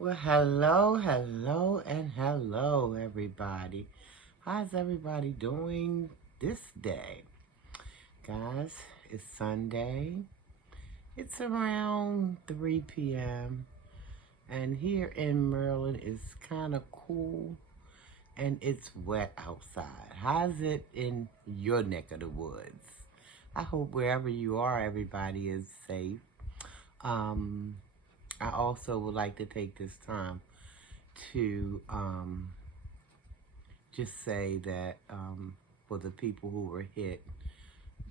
Well, hello, everybody. How's everybody doing this day? Guys, it's Sunday. It's around 3 p.m. And here in Maryland, it's kind of cool and it's wet outside. How's it in your neck of the woods? I hope wherever you are, everybody is safe. Um, I also would like to take this time to just say that for the people who were hit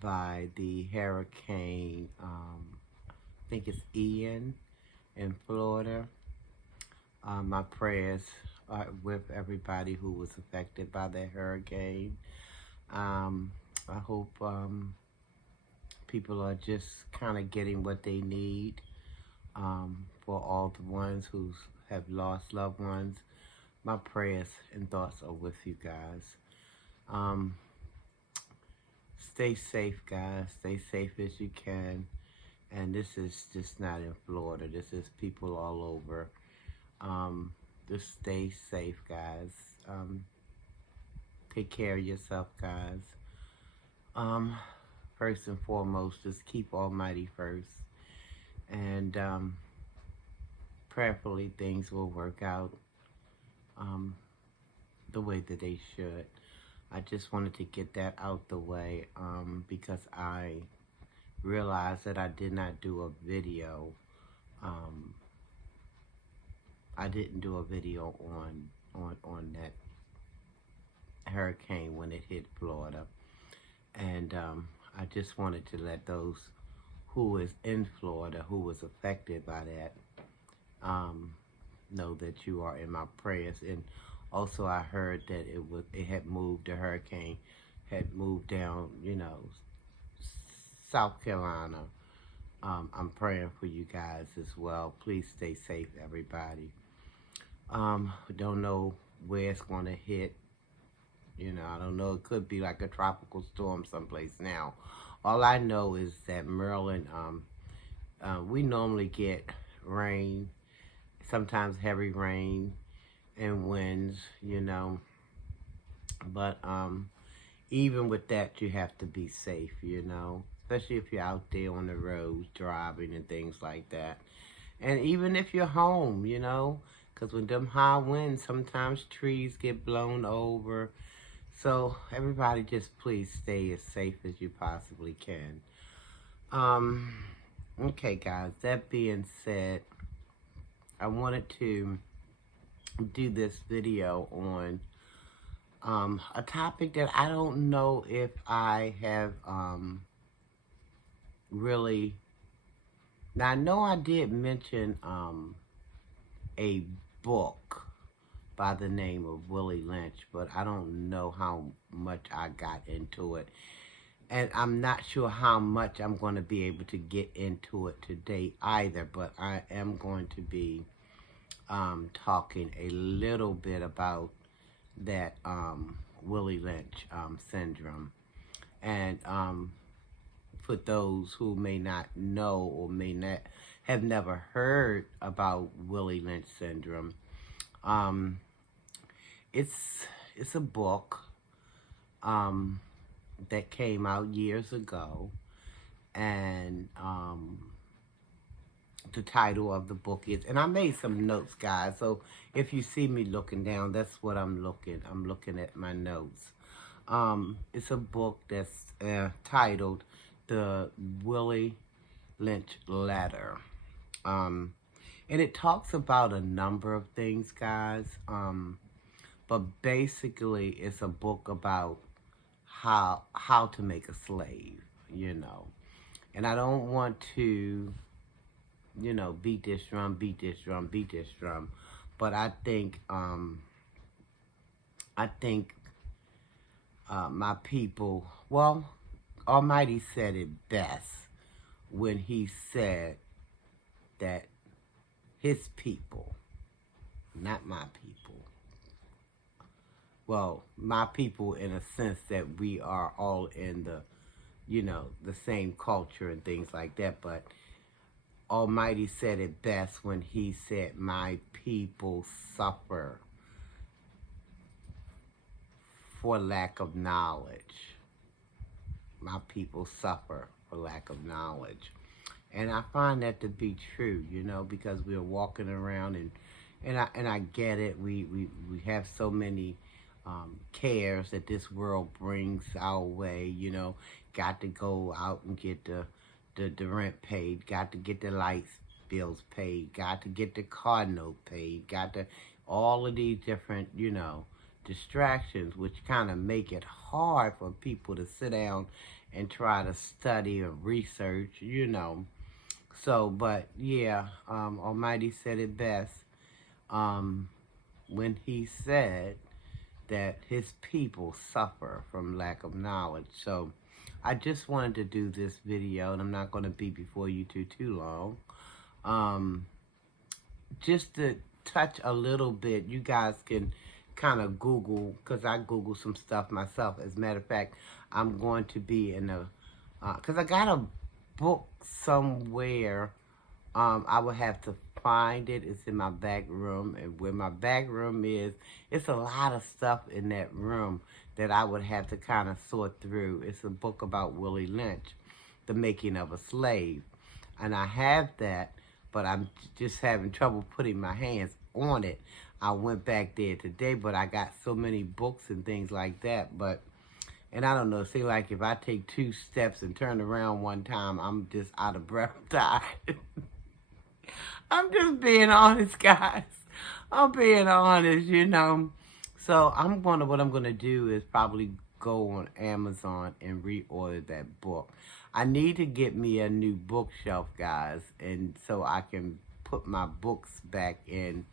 by the hurricane, I think it's Ian in Florida, my prayers are with everybody who was affected by that hurricane. Um, I hope people are just kind of getting what they need for all the ones who have lost loved ones. My prayers and thoughts are with you guys. Um, Stay safe, guys. Stay safe as you can. And this is just not in Florida. This is people all over. Just stay safe, guys. Take care of yourself, guys. Um, First and foremost, just keep Almighty first. And prayerfully, things will work out um, the way that they should. I just wanted to get that out the way because I realized that I did not do a video. I didn't do a video on that hurricane when it hit Florida, and I just wanted to let those who is in Florida who was affected by that know that you are in my prayers. And also, I heard that it had moved. The hurricane had moved down, South Carolina. I'm praying for you guys as well. Please stay safe, everybody. We don't know where it's going to hit. I don't know. It could be like a tropical storm someplace now. All I know is that Maryland, we normally get rain, sometimes heavy rain and winds, But even with that, you have to be safe, especially if you're out there on the roads driving and things like that. And even if you're home, because with them high winds, sometimes trees get blown over. So everybody just please stay as safe as you possibly can. Okay, guys, that being said, I wanted to do this video on a topic that I don't know if I have really. Now, I know I did mention a book by the name of Willie Lynch, but I don't know how much I got into it. And I'm not sure how much I'm going to be able to get into it today either, but I am going to be talking a little bit about that Willie Lynch syndrome. And for those who may not know or may not have never heard about Willie Lynch syndrome, it's a book that came out years ago, and the title of the book is, and I made some notes, guys, so if you see me looking down, that's what I'm looking at my notes. It's a book that's titled The Willie Lynch Letter, and it talks about a number of things, guys, but basically it's a book about how to make a slave, and I don't want to beat this drum, but I think my people, well, Almighty said it best when he said that his people, not my people, well, my people in a sense that we are all in the same culture and things like that, but Almighty said it best when he said, my people suffer for lack of knowledge. My people suffer for lack of knowledge. And I find that to be true, you know, because we're walking around and I get it. We have so many cares that this world brings our way, you know. Got to go out and get the rent paid, got to get the lights bills paid, got to get the car note paid, got to all of these different, you know, distractions, which kind of make it hard for people to sit down and try to study or research, you know. So, but yeah, Almighty said it best when he said that his people suffer from lack of knowledge. So I just wanted to do this video, and I'm not going to be before you too long. Just to touch a little bit, you guys can kind of Google, because I Google some stuff myself. As a matter of fact, I'm going to be in a, because I got a book somewhere. I would have to find it. It's in my back room, and where my back room is, it's a lot of stuff in that room that I would have to kind of sort through. It's a book about Willie Lynch, The Making of a Slave, and I have that, but I'm just having trouble putting my hands on it. I went back there today, but I got so many books and things like that, but, and I don't know, see, like if I take 2 steps and turn around one time, I'm just out of breath, tired. I'm just being honest, guys. I'm being honest, you know. So what I'm gonna do is probably go on Amazon and reorder that book. I need to get me a new bookshelf, guys, and so I can put my books back in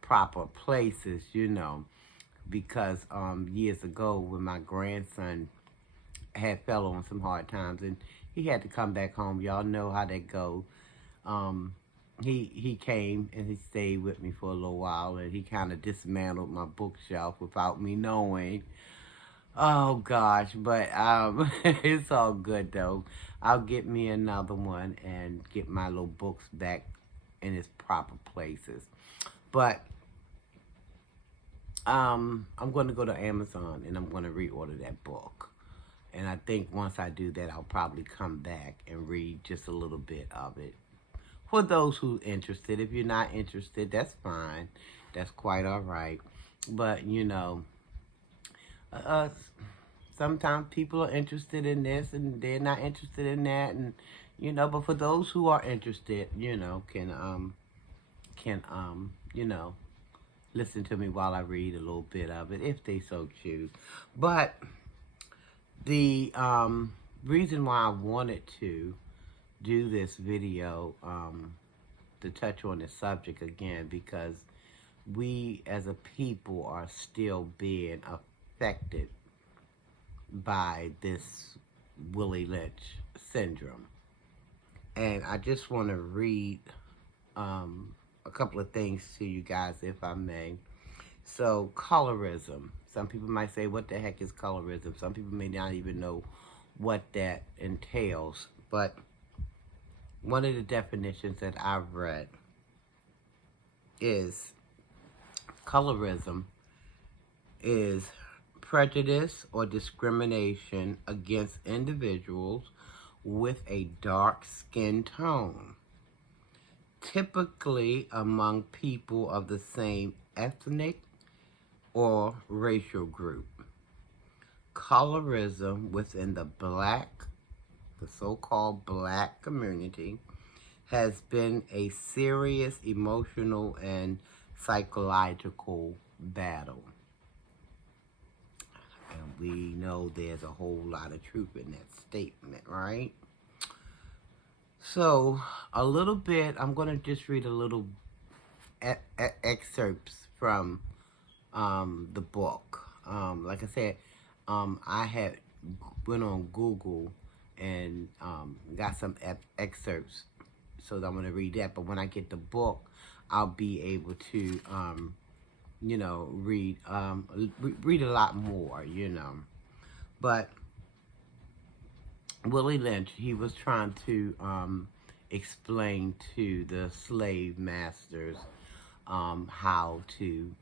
proper places, you know, because years ago when my grandson had fell on some hard times and he had to come back home, y'all know how that goes. He came and he stayed with me for a little while, and he kind of dismantled my bookshelf without me knowing. Oh gosh, but it's all good though. I'll get me another one and get my little books back in its proper places. But I'm going to go to Amazon and I'm going to reorder that book. And I think once I do that, I'll probably come back and read just a little bit of it. For those who are interested. If you're not interested, that's fine. That's quite all right. But, you know, sometimes people are interested in this and they're not interested in that. And, you know, but for those who are interested, you know, can you know, listen to me while I read a little bit of it, if they so choose. But the reason why I wanted to do this video to touch on the subject again, because we as a people are still being affected by this Willie Lynch syndrome. And I just want to read a couple of things to you guys, if I may. So, colorism. Some people might say, what the heck is colorism? Some people may not even know what that entails. But one of the definitions that I've read is colorism is prejudice or discrimination against individuals with a dark skin tone, typically among people of the same ethnic or racial group. Colorism within the so-called black community has been a serious emotional and psychological battle. And we know there's a whole lot of truth in that statement, right? So, a little bit, I'm going to just read a little excerpts from the book. Like I said, I had went on Google and got some excerpts, so I'm going to read that. But when I get the book, I'll be able to, you know, read a lot more, you know. But Willie Lynch, he was trying to explain to the slave masters how to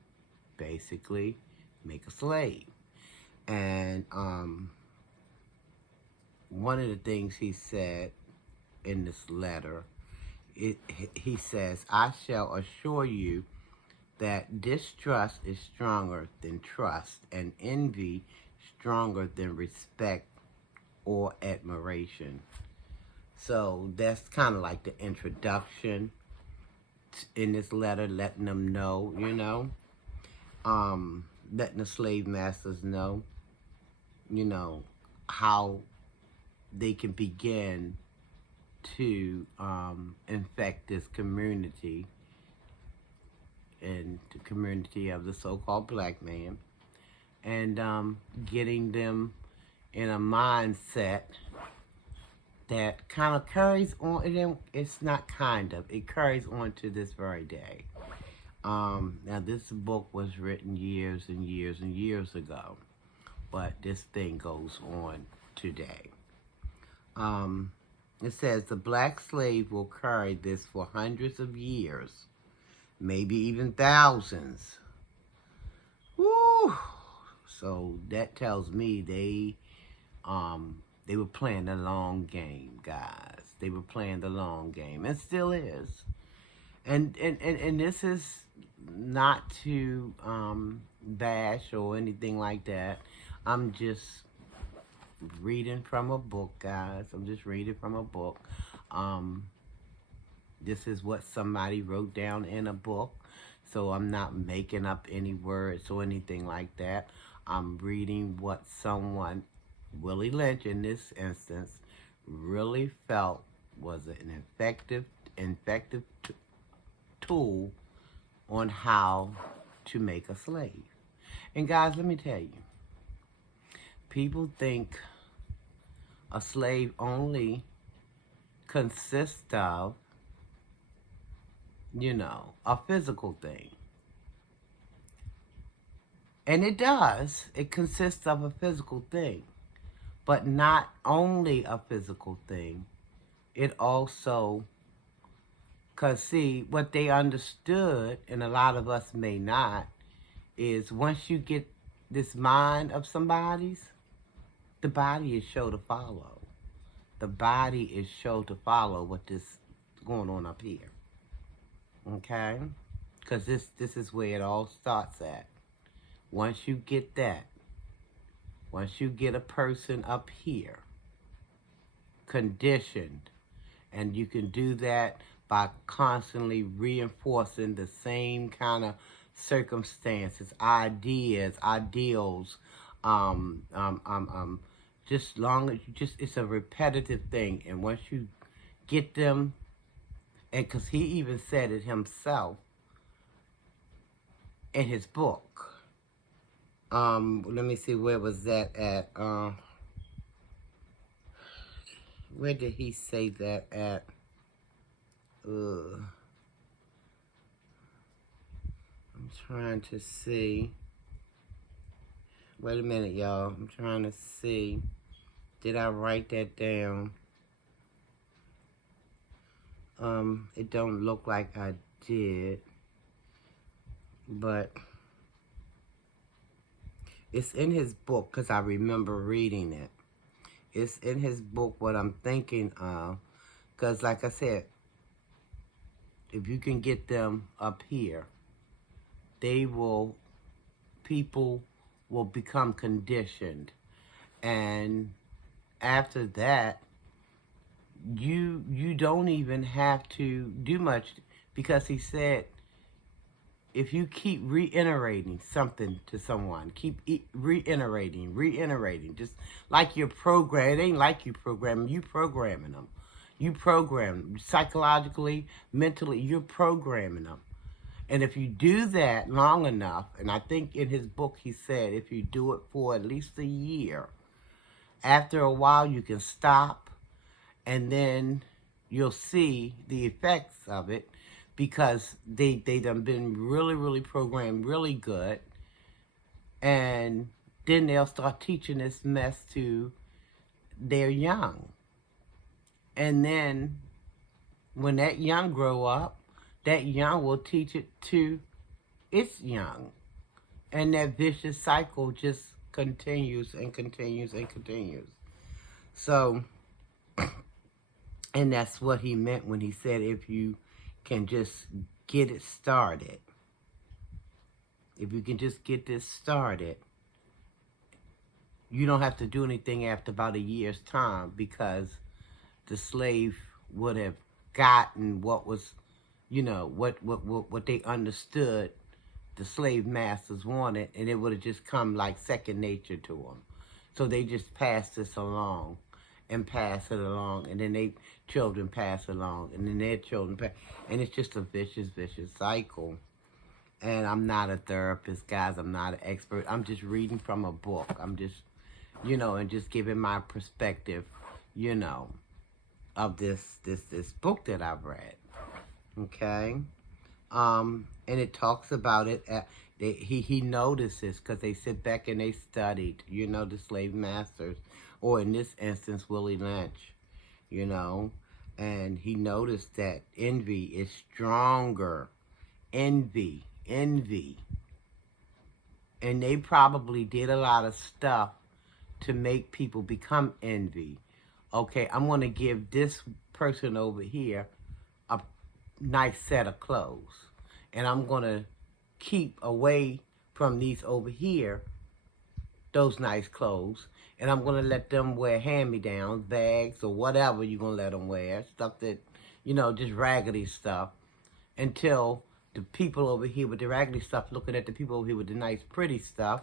basically make a slave. And one of the things he said in this letter, he says, I shall assure you that distrust is stronger than trust, and envy stronger than respect or admiration. So that's kind of like the introduction in this letter, letting them know, letting the slave masters know, how they can begin to infect this community, and the community of the so-called black man, and getting them in a mindset that kind of carries on. It's not kind of, it carries on to this very day. Now this book was written years and years and years ago, but this thing goes on today. It says the black slave will carry this for hundreds of years, maybe even thousands. Woo! So that tells me they were playing the long game, guys. They were playing the long game, and still is. And this is not to bash or anything like that. I'm just reading from a book, guys. I'm just reading from a book. This is what somebody wrote down in a book, so I'm not making up any words or anything like that. I'm reading what someone, Willie Lynch in this instance, really felt was an effective tool on how to make a slave. And guys, let me tell you, people think a slave only consists of, a physical thing. And it does. It consists of a physical thing. But not only a physical thing. It also, because see, what they understood, and a lot of us may not, is once you get this mind of somebody's, the body is sure to follow. The body is sure to follow what this going on up here. Okay? Because this is where it all starts at. Once you get that, once you get a person up here, conditioned, and you can do that by constantly reinforcing the same kind of circumstances, ideas, ideals, just long as it's a repetitive thing. And once you get them, and because he even said it himself in his book. Let me see, where was that at? Where did he say that at? I'm trying to see. Wait a minute, y'all. I'm trying to see. Did I write that down? It don't look like I did. But it's in his book, because I remember reading it. It's in his book what I'm thinking of. Because like I said, if you can get them up here, people will become conditioned. And after that, you don't even have to do much, because he said, if you keep reiterating something to someone, keep reiterating, just like you're programming. It ain't like you programming, you programming them. You program psychologically, mentally, you're programming them. And if you do that long enough, and I think in his book he said if you do it for at least a year, after a while you can stop, and then you'll see the effects of it, because they done been really, really programmed really good. And then they'll start teaching this mess to their young. And then When that young grow up, that young will teach it to its young. And that vicious cycle just continues and continues and continues. So, and that's what he meant when he said if you can just get it started. If you can just get this started, you don't have to do anything after about a year's time, because the slave would have gotten what was, what they understood the slave masters wanted, and it would have just come like second nature to them. So they just passed this along and pass it along, and then their children pass along, and then their children pass, and it's just a vicious, vicious cycle. And I'm not a therapist, guys. I'm not an expert. I'm just reading from a book. I'm just, and just giving my perspective, of this book that I've read. Okay? And it talks about it. He notices, because they sit back and they studied, the slave masters, or in this instance, Willie Lynch, and he noticed that envy is stronger. Envy. And they probably did a lot of stuff to make people become envy. Okay, I'm going to give this person over here a nice set of clothes, and I'm going to keep away from these over here, those nice clothes, and I'm going to let them wear hand-me-downs, bags, or whatever you're going to let them wear, stuff that, just raggedy stuff, until the people over here with the raggedy stuff looking at the people over here with the nice, pretty stuff,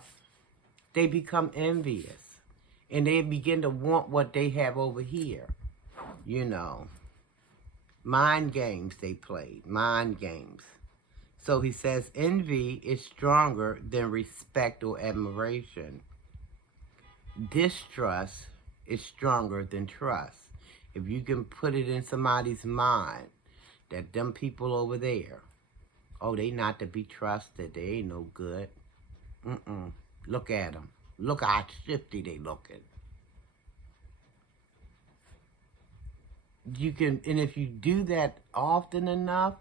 they become envious. And they begin to want what they have over here. Mind games they played. Mind games. So he says envy is stronger than respect or admiration. Distrust is stronger than trust. If you can put it in somebody's mind that them people over there, oh, they not to be trusted. They ain't no good. Look at them. Look how shifty they looking. You can, and if you do that often enough,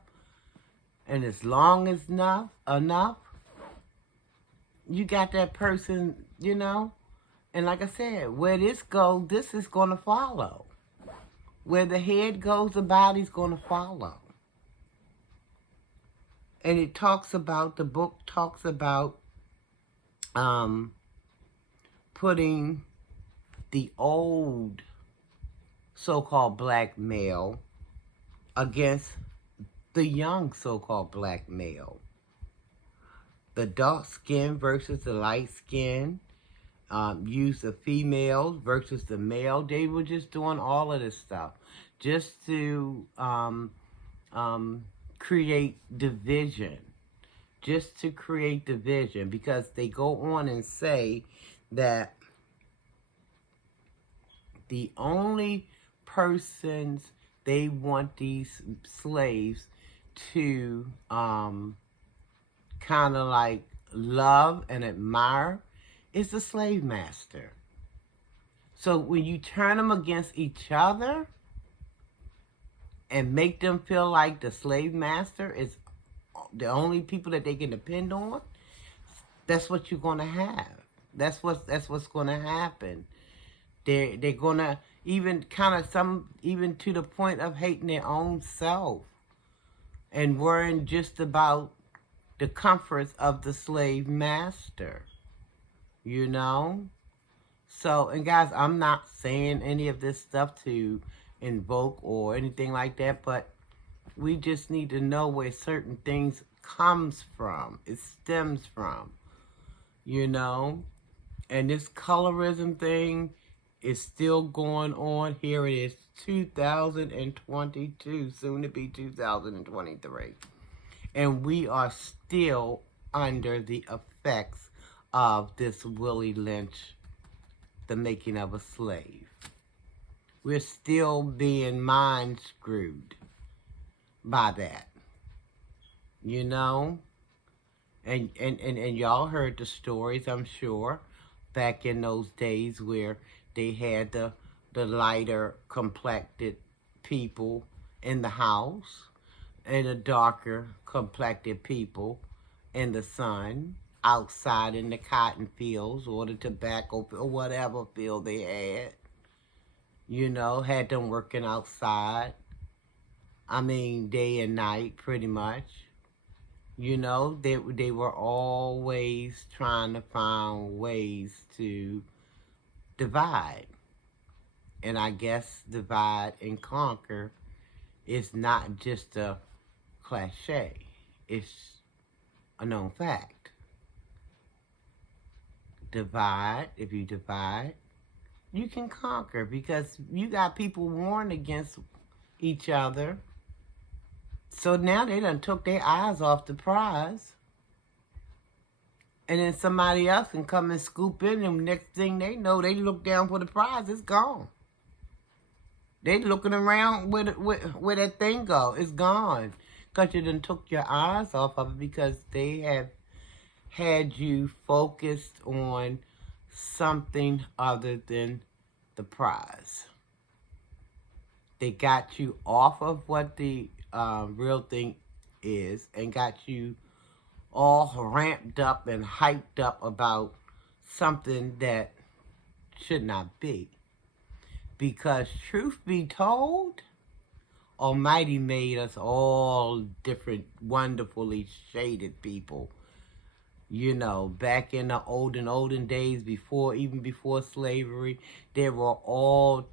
and as long as enough, you got that person, And like I said, where this goes, this is going to follow. Where the head goes, the body's going to follow. And it talks about, the book talks about putting the old so-called black male against the young so-called black male. The dark skin versus the light skin. Use the females versus the male. They were just doing all of this stuff just to create division. Just to create division, because they go on and say that the only persons they want these slaves to kind of like love and admire is the slave master. So when you turn them against each other and make them feel like the slave master is the only people that they can depend on, that's what you're gonna have. That's what's gonna happen. They're gonna even even to the point of hating their own self and worrying just about the comforts of the slave master. So, and guys, I'm not saying any of this stuff to invoke or anything like that, but we just need to know where certain things comes from. It stems from, And this colorism thing is still going on. Here it is, 2022, soon to be 2023. And we are still under the effects of this Willie Lynch, the making of a slave. We're still being mind screwed by that, And y'all heard the stories, I'm sure, back in those days where they had the lighter complected people in the house, and the darker complected people in the sun, outside in the cotton fields or the tobacco or whatever field they had. Had them working outside. I mean, day and night, pretty much. They were always trying to find ways to divide. And I guess divide and conquer is not just a cliche. It's a known fact. If you divide, you can conquer, because you got people warring against each other. So now they done took their eyes off the prize. And then somebody else can come and scoop in them. Next thing they know, they look down for the prize. It's gone. They looking around where that thing go. It's gone. Because you done took your eyes off of it, because they have had you focused on something other than the prize. They got you off of what the real thing is and got you all ramped up and hyped up about something that should not be. Because truth be told, Almighty made us all different, wonderfully shaded people. Back in the olden days, even before slavery, there were all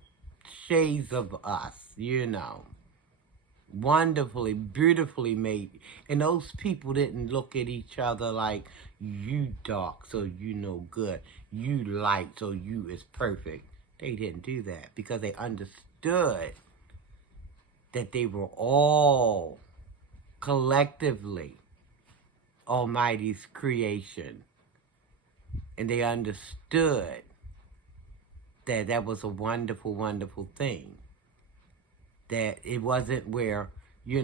shades of us, wonderfully, beautifully made. And those people didn't look at each other like, you dark, so you no good. You light, so you is perfect. They didn't do that, because they understood that they were all collectively Almighty's creation. And they understood that that was a wonderful, wonderful thing. That it wasn't where, you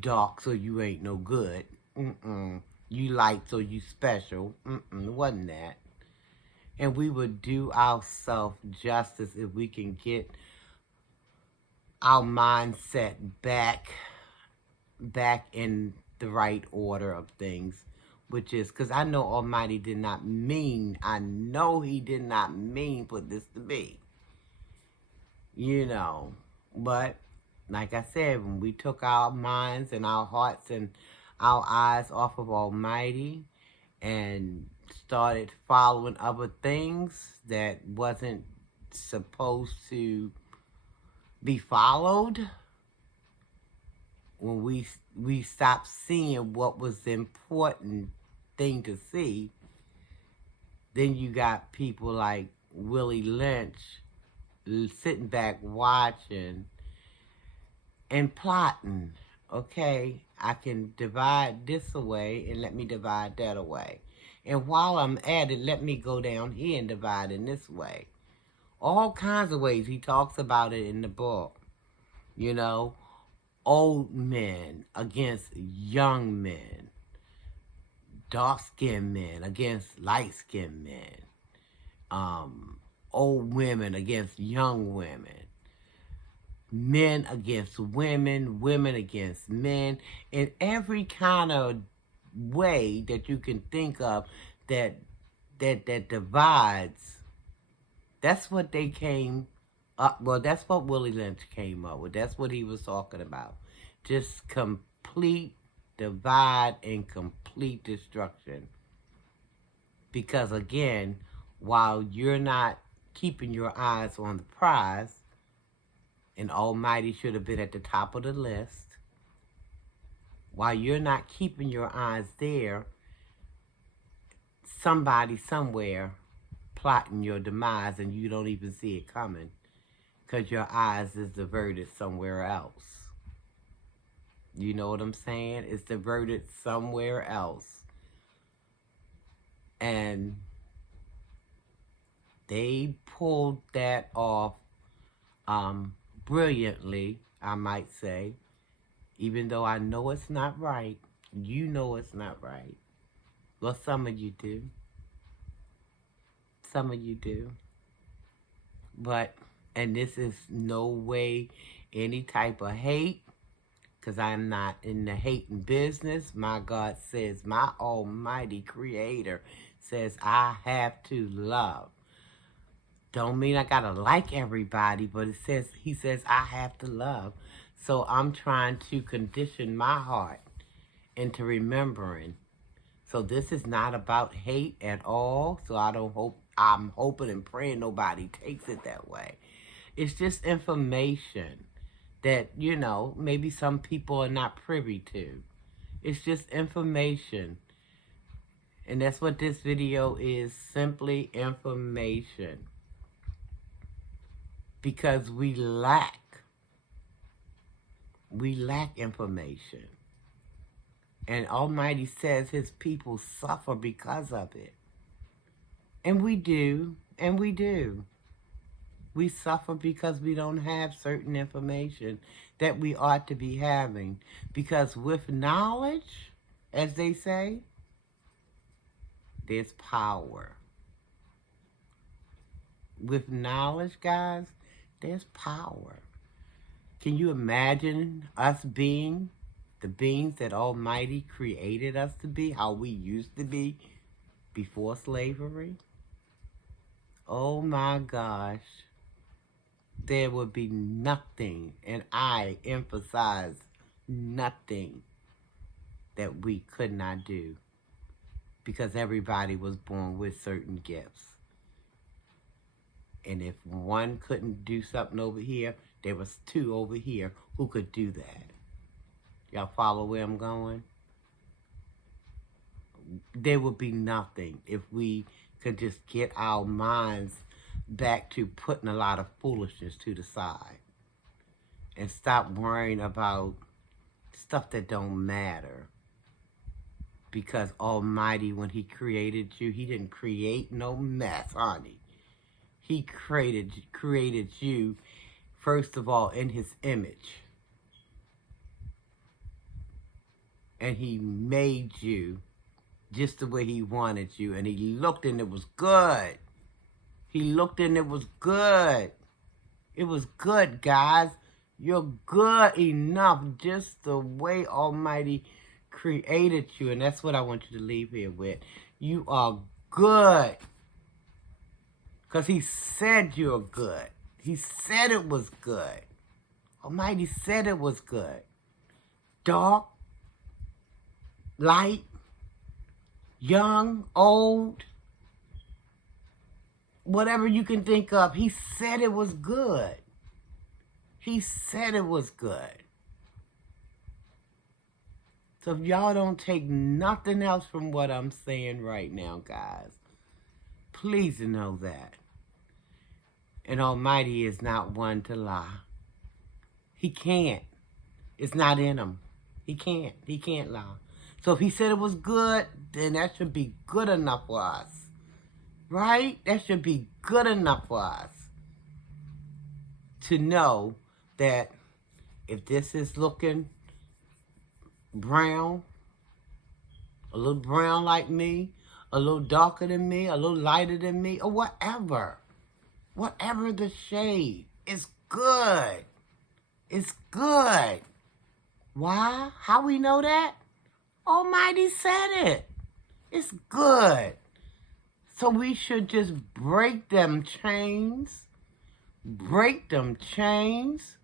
dark, so you ain't no good. You light, so you special. It wasn't that. And we would do ourselves justice if we can get our mindset back in the right order of things, which is, because I know Almighty did not mean, He did not mean for this to be. But like I said, when we took our minds and our hearts and our eyes off of Almighty and started following other things that wasn't supposed to be followed, when we stopped seeing what was the important thing to see, then you got people like Willie Lynch sitting back watching and plotting. Okay, I can divide this away and let me divide that away. And while I'm at it, let me go down here and divide in this way. All kinds of ways. He talks about it in the book. Old men against young men. Dark-skinned men against light-skinned men. Old women against young women. Men against women. Women against men. In every kind of way that you can think of that divides. That's what they came up. Well, that's what Willie Lynch came up with. That's what he was talking about. Just complete divide and complete destruction. Because again, while you're not keeping your eyes on the prize, and Almighty should have been at the top of the list, while you're not keeping your eyes there, somebody somewhere plotting your demise and you don't even see it coming because your eyes is diverted somewhere else. You know what I'm saying? It's diverted somewhere else. And they pulled that off brilliantly, I might say, even though I know it's not right. You know it's not right. Well, some of you do. Some of you do. But, and this is no way any type of hate, because I'm not in the hating business. My God says, my almighty creator says, I have to love. Don't mean I gotta like everybody, but he says I have to love. So I'm trying to condition my heart into remembering. So this is not about hate at all. So I'm hoping and praying nobody takes it that way. It's just information that, maybe some people are not privy to. It's just information. And that's what this video is, simply information. Because we lack information. And Almighty says his people suffer because of it. And we do. We suffer because we don't have certain information that we ought to be having. Because with knowledge, as they say, there's power. With knowledge, guys, there's power. Can you imagine us being the beings that Almighty created us to be, how we used to be before slavery? Oh my gosh. There would be nothing, and I emphasize nothing, that we could not do, because everybody was born with certain gifts. And if one couldn't do something over here, there was two over here who could do that. Y'all follow where I'm going? There would be nothing if we could just get our minds back to putting a lot of foolishness to the side and stop worrying about stuff that don't matter. Because Almighty, when he created you, he didn't create no mess, honey. He created you, first of all, in his image. And he made you just the way he wanted you. And he looked and it was good. He looked and it was good. It was good, guys. You're good enough just the way Almighty created you. And that's what I want you to leave here with. You are good. Because he said you're good. He said it was good. Almighty said it was good. Dark, light, young, old, whatever you can think of, he said it was good. He said it was good. So if y'all don't take nothing else from what I'm saying right now, guys, please know that. And Almighty is not one to lie. He can't. It's not in him. He can't lie. So if he said it was good, then that should be good enough for us. Right? That should be good enough for us to know that if this is looking brown, a little brown like me, a little darker than me, a little lighter than me, or whatever the shade, it's good. It's good. Why? How we know that? Almighty said it. It's good. So we should just break them chains. Break them chains.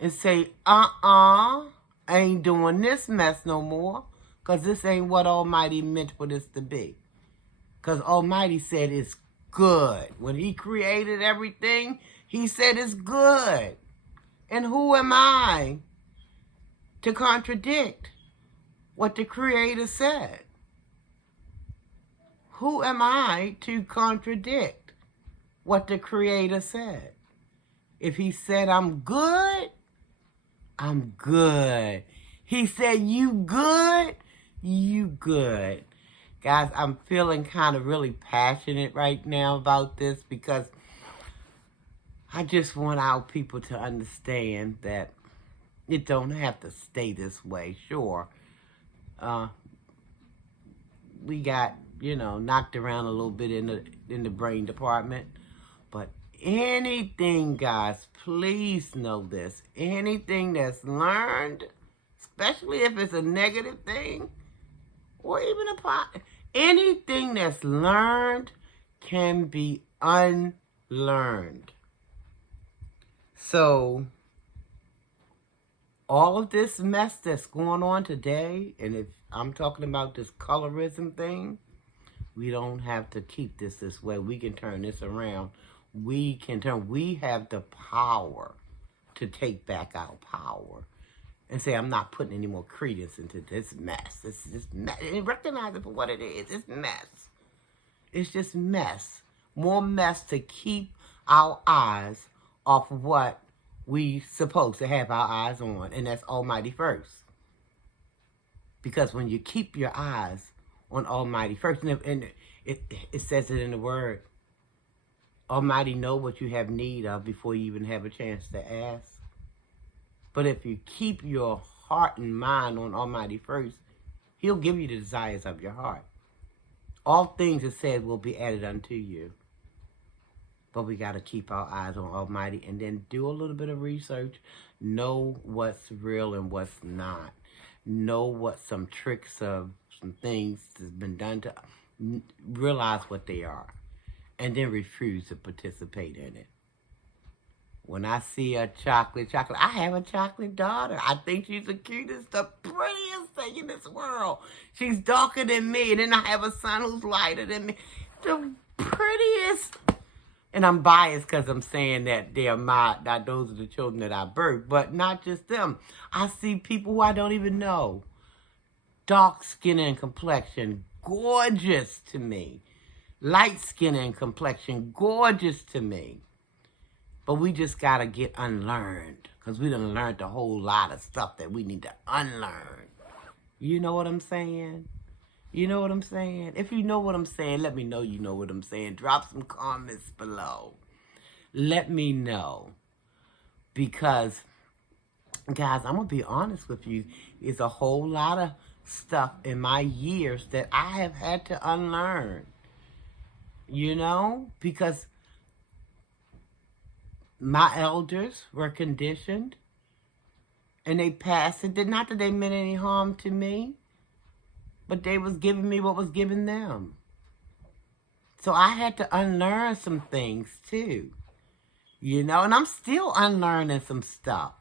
And say, I ain't doing this mess no more. Because this ain't what Almighty meant for this to be. Because Almighty said it's good. When he created everything, he said it's good. And who am I to contradict what the Creator said? Who am I to contradict what the Creator said? If he said I'm good, I'm good. He said you good, you good. Guys, I'm feeling kind of really passionate right now about this because I just want our people to understand that it don't have to stay this way. Sure, we got, knocked around a little bit in the brain department, but anything, guys, please know this. Anything that's learned, especially if it's a negative thing, or even anything that's learned can be unlearned. So, all of this mess that's going on today, and if I'm talking about this colorism thing, we don't have to keep this way. We can turn this around. We have the power to take back our power and say, I'm not putting any more credence into this mess. This mess. And recognize it for what it is. It's mess. It's just mess. More mess to keep our eyes off what we supposed to have our eyes on, and that's Almighty first. Because when you keep your eyes on Almighty first, and it says it in the Word, Almighty know what you have need of before you even have a chance to ask. But if you keep your heart and mind on Almighty first, He'll give you the desires of your heart. All things, it said, will be added unto you. But we got to keep our eyes on Almighty and then do a little bit of research. Know what's real and what's not. Know what some tricks of some things that's been done to. Realize what they are. And then refuse to participate in it. When I see a chocolate, I have a chocolate daughter. I think she's the cutest, the prettiest thing in this world. She's darker than me. And then I have a son who's lighter than me. The prettiest. And I'm biased because I'm saying that that those are the children that I birthed. But not just them. I see people who I don't even know. Dark skin and complexion, gorgeous to me. Light skin and complexion, gorgeous to me. But we just got to get unlearned. Because we done learned a whole lot of stuff that we need to unlearn. You know what I'm saying? You know what I'm saying? If you know what I'm saying, let me know you know what I'm saying. Drop some comments below. Let me know. Because, guys, I'm going to be honest with you. There's a whole lot of stuff in my years that I have had to unlearn. You know? Because my elders were conditioned. And they passed it. Not that they meant any harm to me. But they was giving me what was given them. So I had to unlearn some things too. You know, and I'm still unlearning some stuff.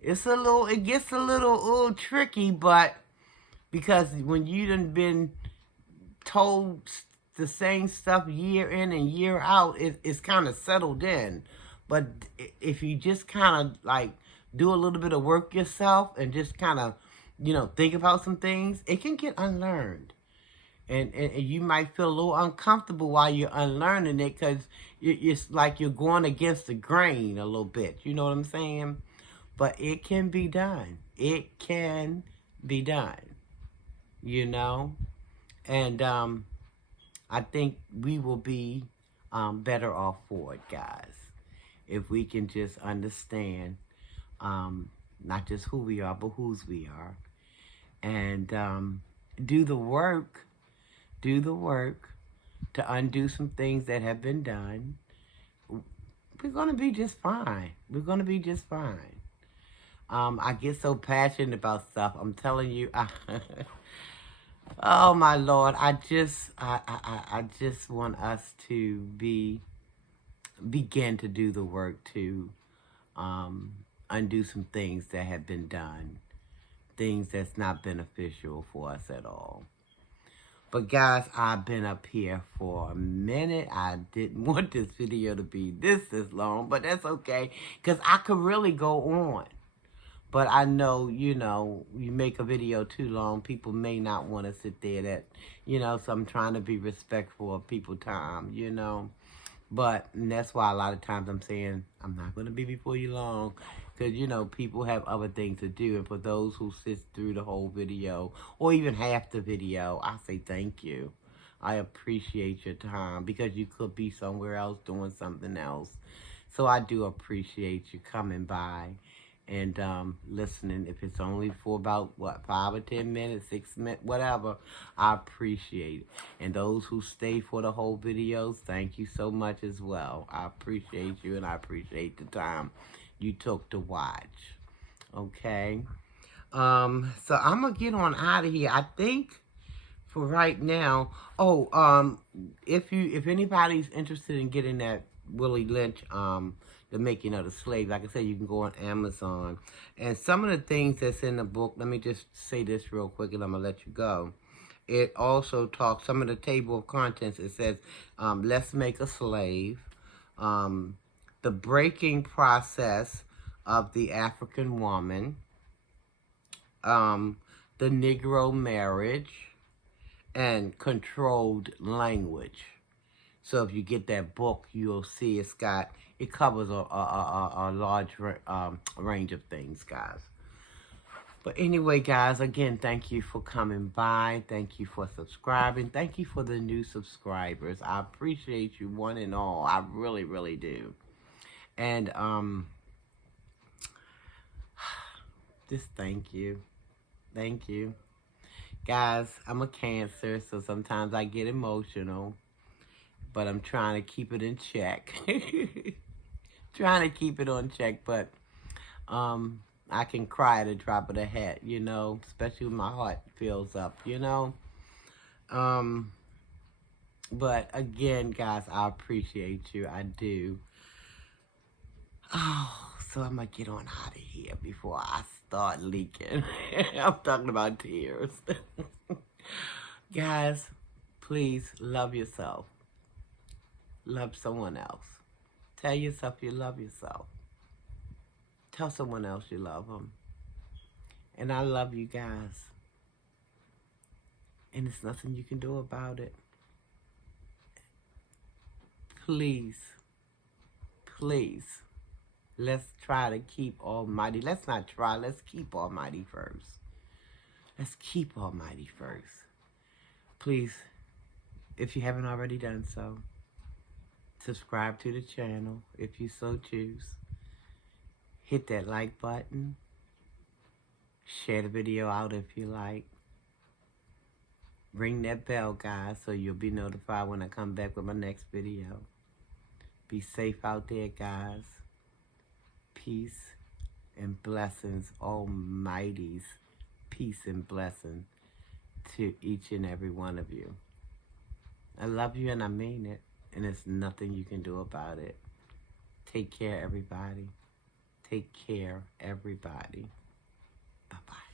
It gets a little tricky, but because when you done been told the same stuff year in and year out, it's kind of settled in. But if you just kind of like do a little bit of work yourself and just kind of, you know, think about some things, it can get unlearned. And you might feel a little uncomfortable while you're unlearning it because it's like you're going against the grain a little bit. You know what I'm saying? But it can be done. It can be done. You know? And I think we will be better off for it, guys. If we can just understand not just who we are, but whose we are. And do the work to undo some things that have been done. We're going to be just fine. We're going to be just fine. I get so passionate about stuff. I'm telling you. Oh, my Lord. I just want us to begin to do the work to undo some things that have been done. Things that's not beneficial for us at all. But guys, I've been up here for a minute. I didn't want this video to be this long, but that's okay. Because I could really go on. But I know, you know, you make a video too long, people may not want to sit there so I'm trying to be respectful of people's time, you know. But and that's why a lot of times I'm saying, I'm not going to be before you long. Because, you know, people have other things to do. And for those who sit through the whole video, or even half the video, I say thank you. I appreciate your time. Because you could be somewhere else doing something else. So I do appreciate you coming by and listening. If it's only for about, what, 5 or 10 minutes, 6 minutes, whatever, I appreciate it. And those who stay for the whole videos, thank you so much as well. I appreciate you, and I appreciate the time you took to watch. Okay? So I'm going to get on out of here. I think for right now, if anybody's interested in getting that Willie Lynch, The Making of the Slave, like I said, you can go on Amazon. And some of the things that's in the book, let me just say this real quick and I'm going to let you go. It also talks, some of the table of contents, it says, let's make a slave, the breaking process of the African woman, the Negro marriage, and controlled language. So if you get that book, you'll see it covers a large range of things, guys. But anyway, guys, again, thank you for coming by. Thank you for subscribing. Thank you for the new subscribers. I appreciate you one and all. I really, really do. And just thank you. Thank you. Guys, I'm a Cancer, so sometimes I get emotional. But I'm trying to keep it in check. Trying to keep it on check, but I can cry at a drop of the hat, you know, especially when my heart fills up, you know. But again, guys, I appreciate you. I do. Oh, so I'm going to get on out of here before I start leaking. I'm talking about tears. Guys, please love yourself. Love someone else. Tell yourself you love yourself. Tell someone else you love them. And I love you guys. And there's nothing you can do about it. Please, please, let's try to keep Almighty. Let's not try. Let's keep Almighty first. Let's keep Almighty first. Please, if you haven't already done so, subscribe to the channel if you so choose. Hit that like button. Share the video out if you like. Ring that bell, guys, so you'll be notified when I come back with my next video. Be safe out there, guys. Peace and blessings, Almighty's peace and blessing to each and every one of you. I love you and I mean it. And there's nothing you can do about it. Take care, everybody. Take care, everybody. Bye-bye.